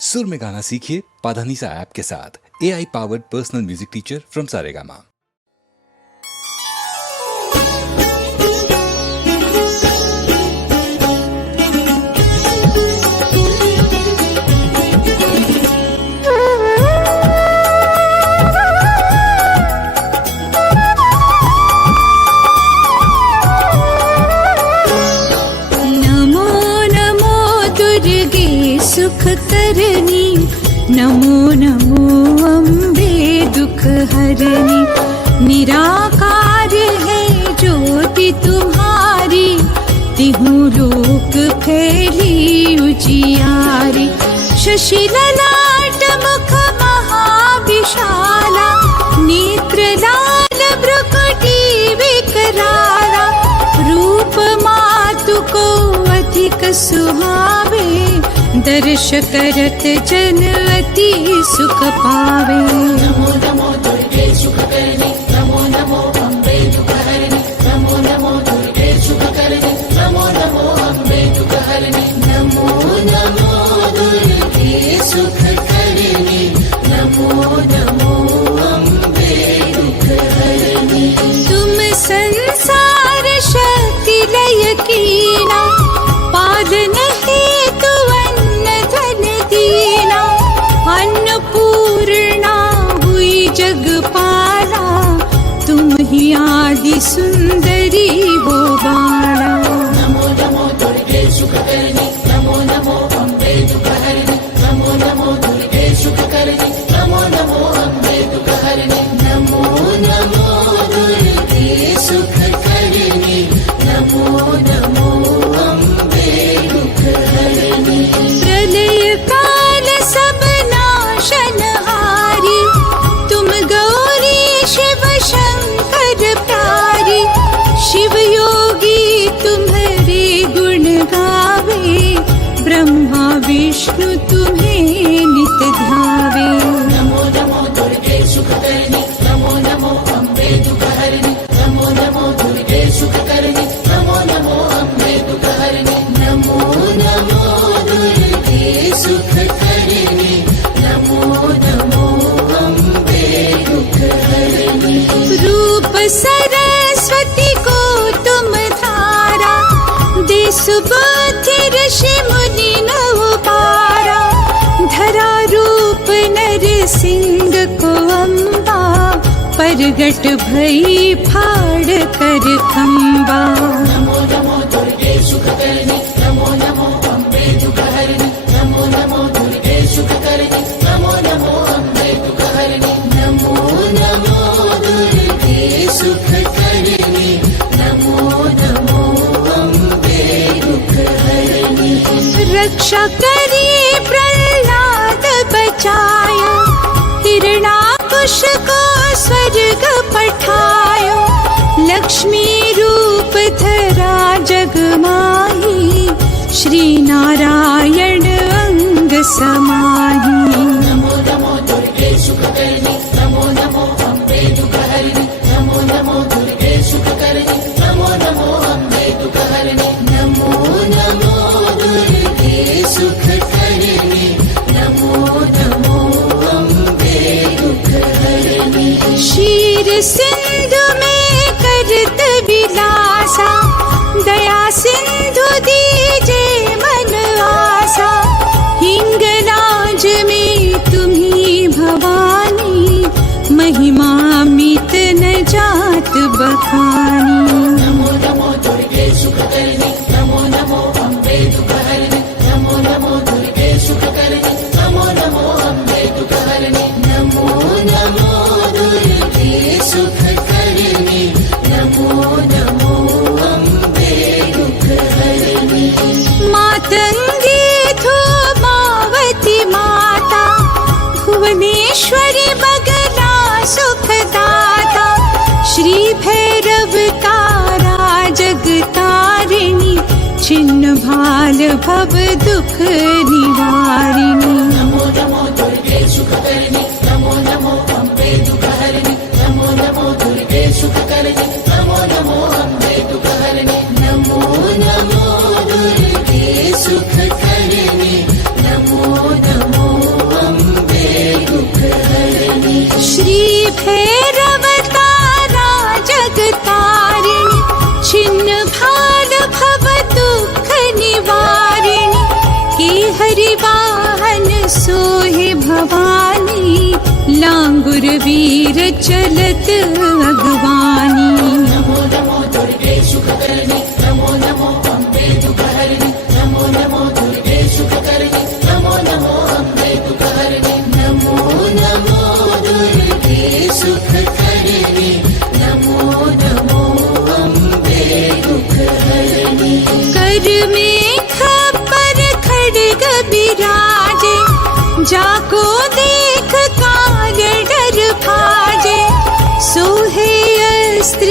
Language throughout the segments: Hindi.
सुर में गाना सीखिए पाधानीसा ऐप के साथ। AI powered personal music teacher from Saregama. सुख करनी नमो नमो अम्बे दुख हरनी। निराकार है ज्योति तुम्हारी, तिहु लोक फैली उजियारी। शशि ललाट मुख महाविशाला, नेत्र लाल भ्रुकुटी विकराला। रूप मातु को अधिक सुहावे, दर्श करत जन अति सुख पावे। नमो नमो दुर्गे सुख करनी, नमो नमो अम्बे दुख हरनी। नमो नमो दुर्गे सुख करनी, नमो नमो अम्बे दुख हरनी। नमो नमो दुर्गे सुख करनी, नमो नमो अम्बे दुख हरनी। तुम संसार शक्ति लय कीना, पालन हेतु दीना। अन्नपूर्णा हुई जगपाला, तुम ही आदि सुंदरी हो बाला। नमो नमो दुर्गे सुख करनी, नमो नमो अम्बे दुख हरनी। नमो नमो दुर्गे सुख करनी, नमो नमो अम्बे दुख हरनी। नमो नमो दुर्गे सुख करनी, नमो नमो अम्बे दुख हरनी। प्रलय काल सब नाशनहारी, तुम गौरी शिव शंकर प्यारी। शिव योगी तुम्हारे गुण गावे, ब्रह्मा विष्णु तुम्हें नित ध्यावे। नमो नमो दुर्गे सुख करनी, नमो नमो अम्बे दुख हरनी। नमो नमो दुर्गे सुख करनी, नमो नमो अम्बे दुख हरनी। नमो नमो दुर्गे सुख करनी, नमो नमो अम्बे दुख हरनी। रूप सरस्वती को तुम धारा, दे सुबुद्धि ऋषि मुनि नव पारा। धरा रूप नर सिंह को अम्बा, परगट भई फाड़ कर खम्बा। नमो नमो दुर्गे सुख करनी, नमो नमो अम्बे दुख हरनी। नमो नमो दुर्गे सुख करनी, नमो नमो अम्बे दुख हरनी। नमो नमो दुर्गे सुख करनी, नमो नमो अम्बे दुख हरनी। रक्षा करी प्रहलाद बचाया, हिरणाकुश को स्वर्ग पठायो। लक्ष्मी रूप धरा जग माही, श्री नारायण अंग समाही। नमो नमो दुर्गे सुख करनी, नमो नमो अम्बे दुख हरनी। नमो नमो दुर्गे सुख करनी, नमो नमो अम्बे दुख हरनी। नमो नमो दुर्गे सुख करनी, नमो नमो अम्बे दुख हरनी। क्षीर सिंधु में करत विलासा, दया सिंधु दीजे मन आसा। हिंगलाज में तुम्ही भवानी, महिमा मित न जात बखानी। नमो नमो दुर्गे सुख करनी, नमो नमो अम्बे दुख हरनी। नमो नमो दुर्गे सुख करनी, नमो नमो अम्बे दुख हरनी। नमो नमो दुर्गे सुख करनी, नमो नमो अम्बे दुख हरनी। मातंगी धूमावती माता, भुवनेश्वरी बगला सुखदाता। श्री भैरव तारा जगतारिणी, छिन्न भाल भव दुख निवारिणी। नमो नमो दुर्गे सुख करनी, नमो नमो अम्बे दुख हरनी। नमो नमो दुर्गे सुख करनी, नमो नमो अम्बे दुख हरनी। नमो नमो दुर्गे सुख करनी, नमो नमो सोहे भवानी, लांगुर वीर चलत अगवानी। नमो नमो दुर्गे सुखकर्णी, नमो नमो अम्बे दुःखहरिणि, नमो नमो दुर्गे सुखकर्णी, नमो नमो अम्बे दुःखहरिणि, नमो नमो दुर्गे सुखकर्णी, नमो नमो अम्बे दुःखहरिणि। कर में खपर खड्ग बिराजे, जाको देख काल डर भाजे। सोहे अस्त्र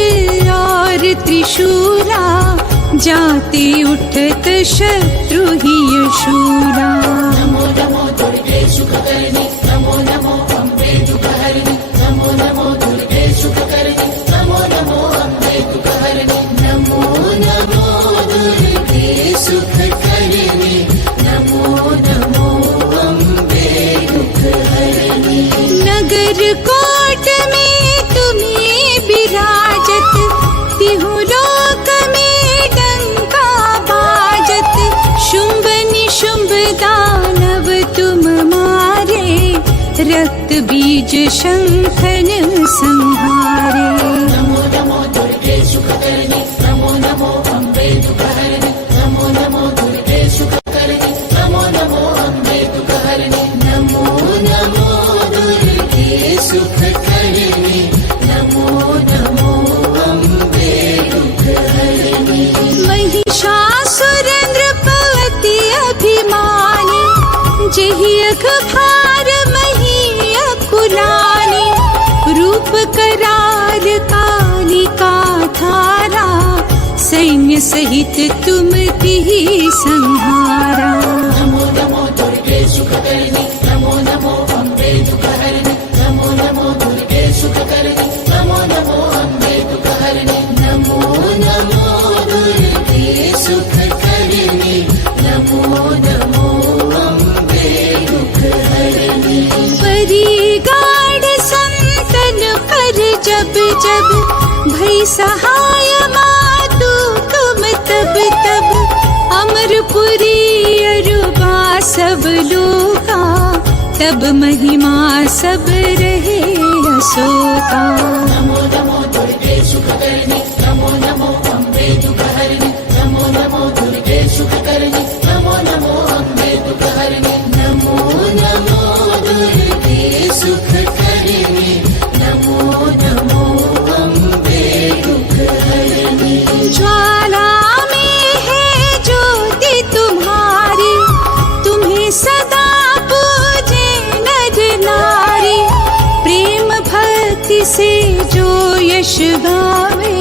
और त्रिशूला, जाते उठत शत्रु ही शूरा। नमो नमो दुर्गे सुखकर्णी, नमो नमो अम्बे दुःखहरिणि, नमो नमो दुर्गे सुखकर्णी, नमो नमो अम्बे दुःखहरिणि, नमो नमो दुर्गे सुखकर्णी, नमो नमो अम्बे दुःखहरिणि। नगर कोट में तुम्हें विराजत, तिहु लोक में डंका बाजत। शुंभ निशुंभ दानव तुम मारे, रक्त बीज शंखन संहारे। नमो नमो दुर्गे सुखकर्णी, नमो नमो अम्बे दुःखहरिणि, नमो नमो दुर्गे सुखकर्णी, नमो नमो अम्बे दुःखहरिणि, नमो नमो दुर्गे सुखकर्णी, नमो नमो अम्बे दुःखहरिणि। महिषासुर नृपति अभिमानी, जेहि अघभार मही अकुलानी। रूप कराल कालिका धारा, सैन्य सहित तुम तिहि संहारा। नमो नमो दुर्गे सुखकर्णी, नमो नमो अम्बे दुःखहरिणि, नमो नमो दुर्गे सुखकर्णी, नमो नमो अम्बे दुःखहरिणि, नमो नमो दुर्गे सुखकर्णी, नमो नमो अम्बे दुःखहरिणि। परी गाढ़ संतन पर जब जब, भई सहाय मातु तुम तब तब। अमरपुरी अरुबा सब लोका, तब महिमा सब रहे अशोका। नमो नमो दुर्गे सुखकर्णी, नमो नमो अम्बे दुःखहरिणि, नमो नमो दुर्गे सुखकर्णी, नमो नमो अम्बे दुःखहरिणि, नमो नमो दुर्गे सुखकर्णी, नमो नमो अम्बे दुःखहरिणि। ज्वाला में है ज्योति तुम्हारी, तुम्हें सदा पूजे नर नारी। प्रेम भक्ति से जो यश गावे,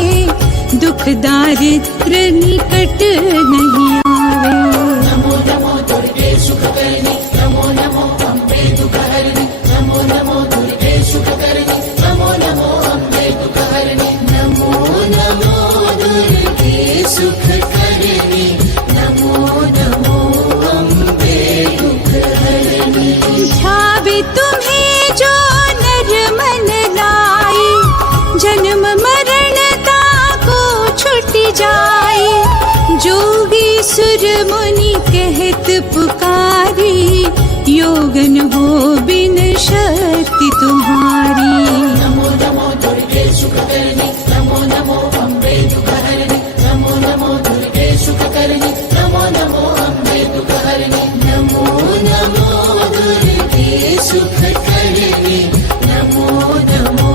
दुख दारिद्र निकट नहीं आवे। नमो नमो दुर्गे सुखकर्णी, नमो नमो अम्बे दुःखहरिणि, नमो नमो दुर्गे सुखकर्णी, नमो नमो अम्बे दुःखहरिणि, नमो नमो दुर्गे सुखकर्णी, नमो नमो अम्बे दुःखहरिणि। ध्यावे तुम्हें जो नर मन लाई, जन्म मरण ताको छुट जाए। जोगी सुर मुनि कहत पुकारी, योगन हो बिन शक्ति तुम्हारी। नमो नमो दुर्गे सुखकर्णी, नमो नमो अम्बे दुःखहरिणि, नमो नमो दुर्गे सुखकर्णी, नमो नमो अम्बे दुःखहरिणि, नमो नमो दुर्गे सुखकर्णी, नमो नमो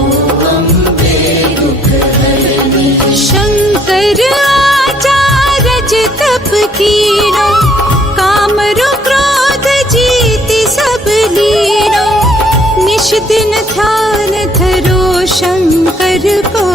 अम्बे दुःखहरिणि। शंकर आचार्य तप कीनो, कामरु क्रोध जीति सब लीनो। निश दिन ध्यान धरो शंकर को,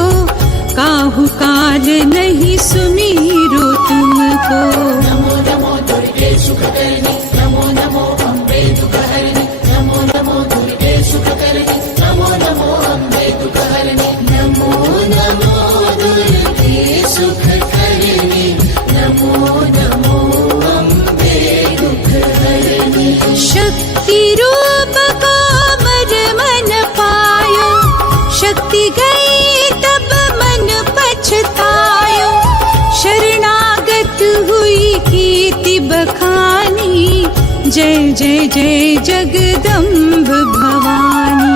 काहू काल नहीं सुमीरो तुमको। नमो नमो दुर्गे सुखकर्णी, नमो नमो अम्बे दुःखहरिणि, नमो नमो दुर्गे सुखकर्णी, नमो नमो अम्बे दुःखहरिणि, नमो नमो दुर्गे सुखकर्णी, नमो नमो अम्बे दुःखहरिणि। शक्ति रूप को मर मन पायो, शक्ति गई तब मन पछतायो। शरणागत हुई कीर्ति बखानी, जय जय जय जगदम्ब भवानी।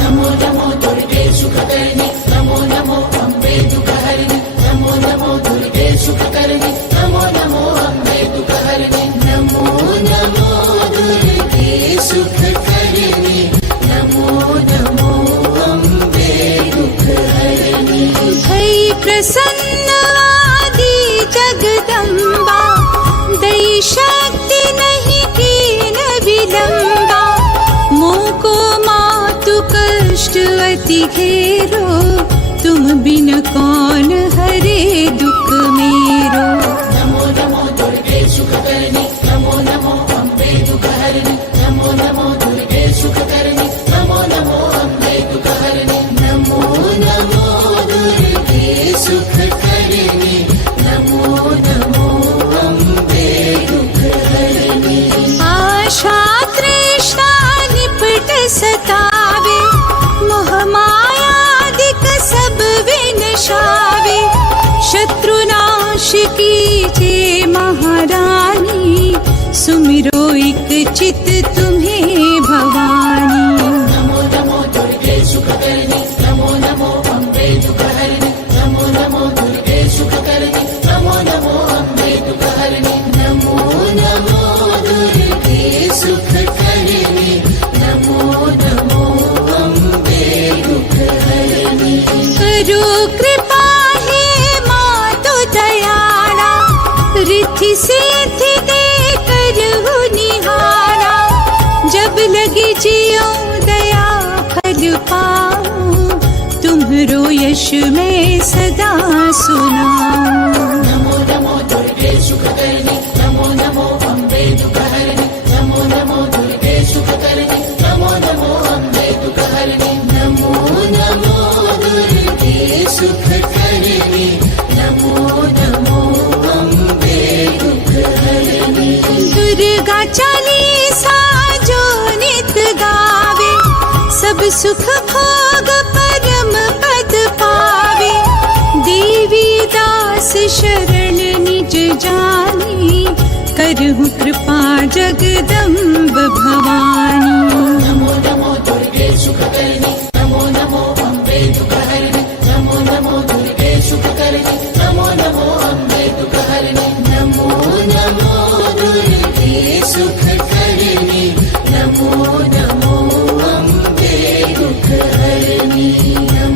नमो नमो दुर्गे सुखकर्णी नमो नमो अम्बे दुःखहरिणि नमो नमो दुर्गे सुखकर्णी नमो नमो अम्बे दुःखहरिणि नमो नमो दुर्गे सुखकर्णी नमो नमो अम्बे दुःखहरिणि। भई प्रसन्न आदि जगदम्बा दई शक्ति नहीं कीन विलंबा। मोको मातु कष्ट अति घेरो तुम बिन कौन हरे दुख मेरो। नमो नमो दुर्गे सुखकर्णी नमो नमो अम्बे दुःखहरिणि नमो नमो दुर्गे सुखकर्णी नमो नमो अम्बे दुःखहरिणि नमो नमो दुर्गे सुखकर्णी नमो नमो अम्बे दुःखहरिणि। आशा तृष्णा निपट सतावे मोह मायादिक सब विनशावे। शत्रुनाश कीजे महारानी सुमिरो एक चित तुम्हें भवानी। नमो नमो दुर्गे सुखकर्णी नमो नमो अम्बे दुःखहरिणि नमो नमो दुर्गे सुखकर्णी नमो नमो अम्बे दुःखहरिणि नमो नमो दुर्गे सुखकर्णी नमो नमो अम्बे दुःखहरिणि। करो कृपा हे मातो दयाला रिद्धि सिद्धि दे करहु निहारा। जब लगी जियो दया फल पाऊं तुम्हरो यश मैं सदा सुनाऊं। नमो नमो दुर्गे सुखकर्णी नमो नमो अम्बे दुःखहरिणि नमो नमो दुर्गे सुखकर्णी नमो नमो अम्बे दुःखहरिणि नमो नमो दुर्गे सुखकर्णी नमो नमो अम्बे दुःखहरिणि। दुर्गा चालीसा जो नित गावे सब सुख भोग परम पद पावे। देवी दास शरण निज जानी करहु कृपा जगदम्ब भवानी। नमो नमो दुर्गे सुखकर्णी नमो नमो अम्बे दुःखहरिणि नमो नमो दुर्गे सुखकर्णी नमो नमो अम्बे दुःखहरिणि नमो नमो दुर्गे सुखकर्णी नमो नमो अम्बे दुःखहरिणि नमो